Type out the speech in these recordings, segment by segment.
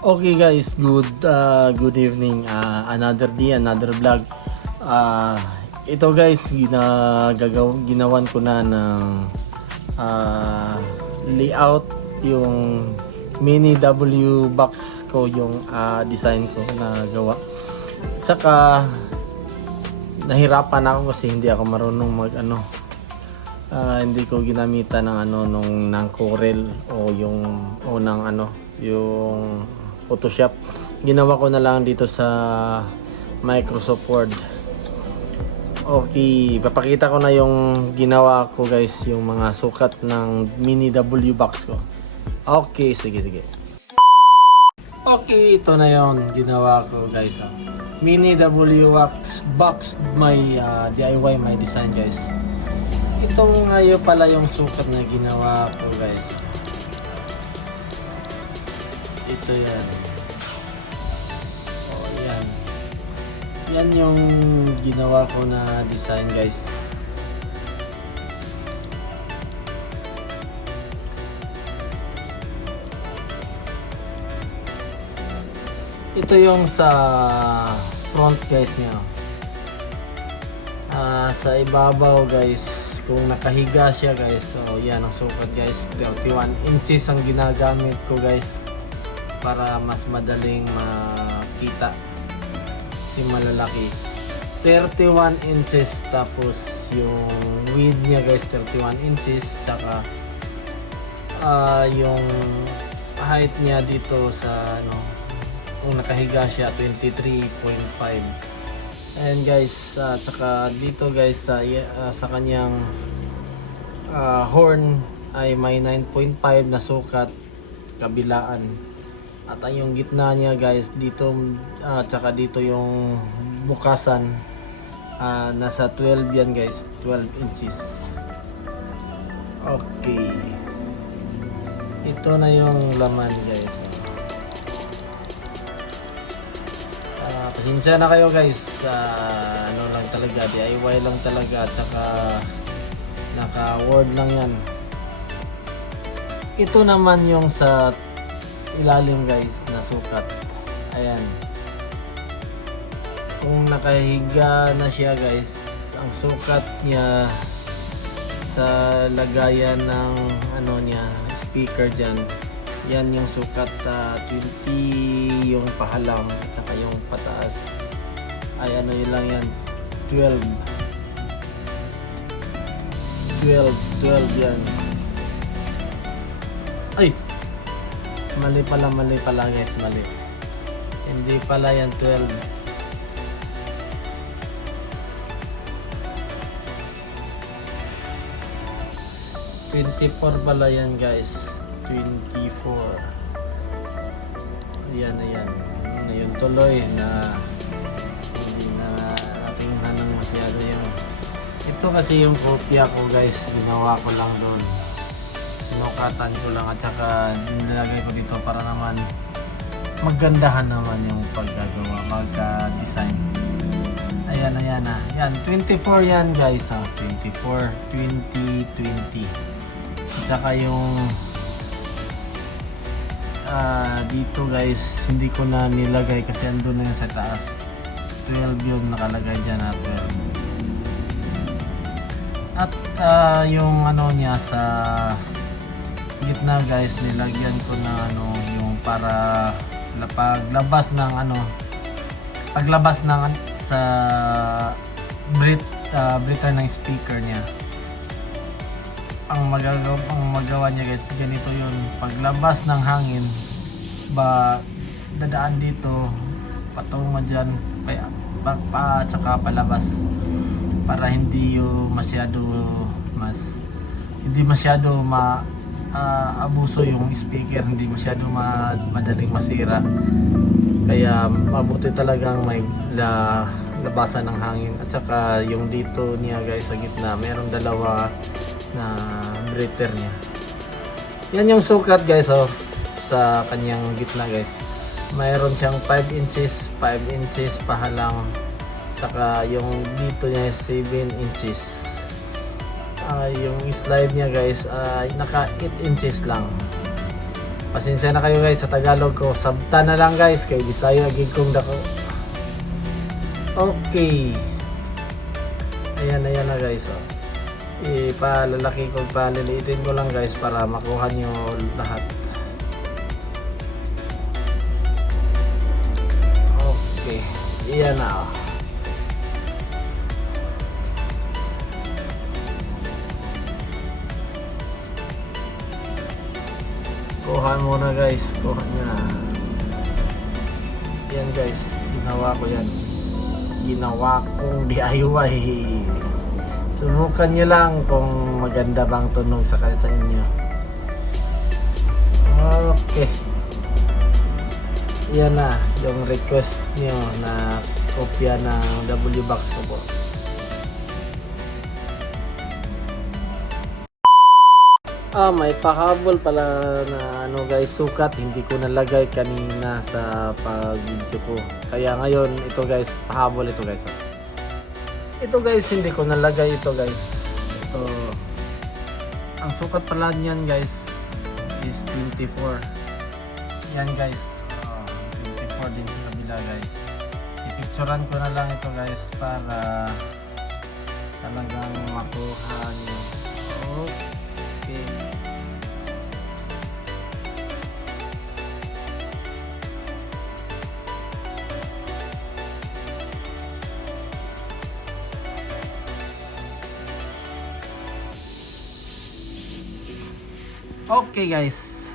Okay guys, good evening. Another day, another vlog. Ah, ito guys, ginawan ko na ng layout yung mini W box ko, yung design ko na gawa. Tsaka nahirapan ako kasi hindi ako marunong hindi ko ginamitan ng Corel o ng yung Photoshop. Ginawa ko na lang dito sa Microsoft Word. Okay, papakita ko na yung ginawa ko guys, yung mga sukat ng mini W box ko. Okay, sige. Okay, ito na yon ginawa ko guys. Mini W box my DIY, my design guys. Itong ngayon pala yung sukat na ginawa ko guys. Ito yan. Oh, yan. Yan yung ginawa ko na design guys. Ito yung sa front guys niya. Sa ibabaw guys, kung nakahiga siya guys, so yan ang sukat guys. 31 inches ang ginagamit ko guys para mas madaling makita si malalaki. 31 inches, tapos yung width niya guys 31 inches, saka yung height niya dito sa kung nakahiga siya 23.5. And guys, saka dito guys sa kanyang horn ay may 9.5 na sukat kabilaan. At yung gitna niya guys dito, tsaka dito yung bukasan, nasa 12 yan guys, 12 inches. Okay, ito na yung laman guys. Pasensya na kayo guys, lang talaga, DIY lang talaga, at saka naka word lang yan. Ito naman yung sa ilalim guys na sukat. Ayan, kung nakahiga na siya guys, ang sukat niya sa lagayan ng niya, speaker dyan, yan yung sukat, 20 yung pahalam, at saka yung pataas ay yun lang yan, 12 yan. Ay, mali pala guys, mali. Hindi pala yan 12. 24 pala yan guys. 24. Ayan. Yung tuloy na hindi na natin hanang masyado yung ito kasi yung kopya ko guys, ginawa ko lang doon. Sinukatan ko lang, at saka nilagay ko dito para naman maggandahan naman yung paggagawa, magka-design. Ayan. Yan, 24 yan guys, 24, 20, 20. At saka yung dito guys, hindi ko na nilagay kasi andun na yun sa taas. 12 yung nakalagay dyan na 12. At yung niya sa gitna guys, nilagyan ko na yung para paglabas ng sa breather ng speaker niya. Ang magawa niya guys, ganito yun, paglabas ng hangin dadaan dito patungo dyan tsaka palabas, para hindi masyado abuso yung speaker, hindi masyado madaling masira. Kaya mabuti talagang may labasan ng hangin. At saka yung dito niya guys sa gitna, meron dalawa na breather niya. Yan yung sukat guys sa kanyang gitna guys. Mayroon siyang 5 inches pahalang, saka yung dito niya 7 inches. Yung slide niya guys ay naka 8 inches lang. Pasensya na kayo guys sa Tagalog ko. Sabta na lang guys kay Bisaya gid kong dako. Okay. Ayan na guys. Oh. Ipalalaki ko, paliliitin ko lang guys para makuha nyo lahat. Okay. Iyan na. Oh. Kuha muna guys. Kuha nyo na. Yan guys. Ginawa ko yan. Ginawa kong DIY. Subukan nyo lang kung maganda bang tunog sa inyo. Okay. Yan na yung request nyo na kopya ng W-Box ko po. May pahabol pala na ano guys, sukat hindi ko nalagay kanina sa pag-video ko. Kaya ngayon ito guys, pahabol ito guys. Ito guys, hindi ko nalagay ito guys. Ito, ang sukat pala niyan guys is 24. Yan guys, 24 din sa kabila guys. Ipicturean ko na lang ito guys para talagang makuha nyo. Okay. Okay guys.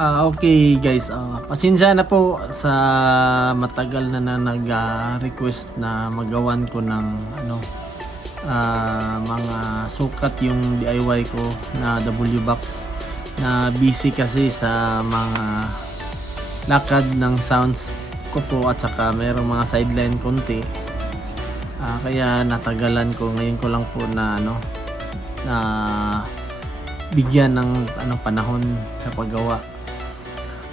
Okay guys, pasensya na po sa matagal na nag-request na magawan ko ng mga sukat yung DIY ko na W-Box, na busy kasi sa mga lakad ng sounds ko po at saka mayroong mga sideline konti, kaya natagalan ko. Ngayon ko lang po na na bigyan ng panahon sa paggawa.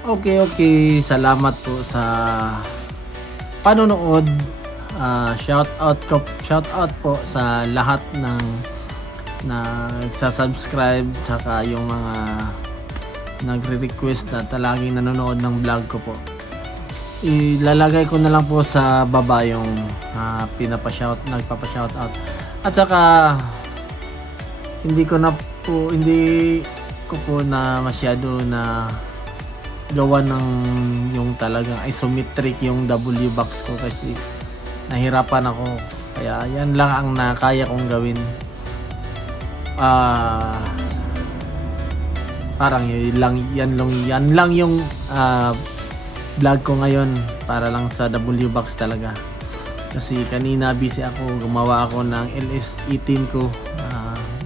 Okay, salamat po sa panonood. Shout out po sa lahat ng nagsasubscribe, saka yung mga nagre-request na talaging nanonood ng vlog ko po. Ilalagay ko na lang po sa baba yung nagpapa-shout out. At saka hindi ko po na masyado na gawa ng yung talagang isometric yung W-Box ko kasi nahirapan ako. Kaya yan lang ang nakaya kong gawin. Parang yan lang yung vlog ko ngayon, para lang sa W-Box talaga. Kasi kanina busy ako, gumawa ako ng LS18 ko.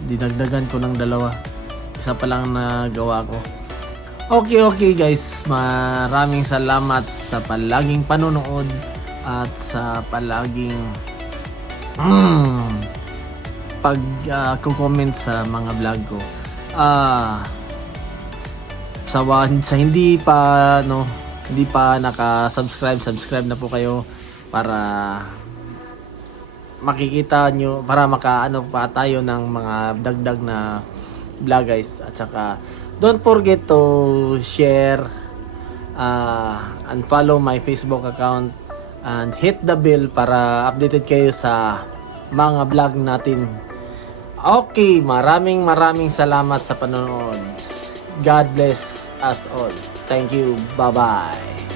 Dinagdagan ko ng 2. Isa pa lang na gawa ko. Okay guys, maraming salamat sa palaging panonood at sa palaging pag-comment sa mga vlog ko. Sa hindi pa subscribe na po kayo para makikita nyo, para pa tayo ng mga dagdag na vlog guys. At saka don't forget to share and follow my Facebook account and hit the bell para updated kayo sa mga vlog natin. Okay, maraming salamat sa panonood. God bless us all. Thank you. Bye-bye.